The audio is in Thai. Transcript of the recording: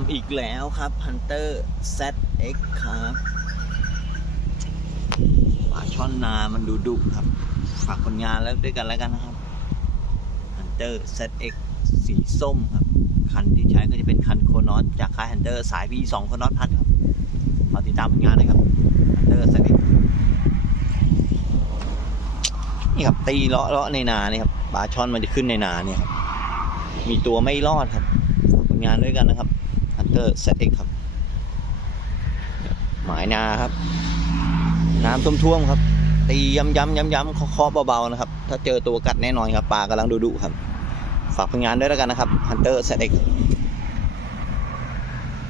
ำอีกแล้วครับ Hunter ZX ครับปลาช่อนนามันดูดุครับ ฝากผลงานแล้วด้วยกันแล้วกันนะครับ Hunter ZX สีส้มครับ คันที่ใช้ก็จะเป็นคันโคนอสจากค่าย Hunter สาย V2 โคนอสพัดครับมาติดตามผลงานได้ครับ Hunter ZX นี่ครับตีเลาะเลาะในนาเนี่ยครับปลาช่อนมันจะขึ้นในนาเนี่ยครับมีตัวไม่รอดครับผลงานด้วยกันนะครับ Hunter ZX ครับ หมายนาครับ น้ำท่วมๆครับ ตีย้ำย้ำย้ำยำเคาะๆเบาๆนะครับ ถ้าเจอตัวกัดแน่นอนครับปลากำลังดุๆครับ ฝากผลงานด้วยแล้วกันนะครับ Hunter ZX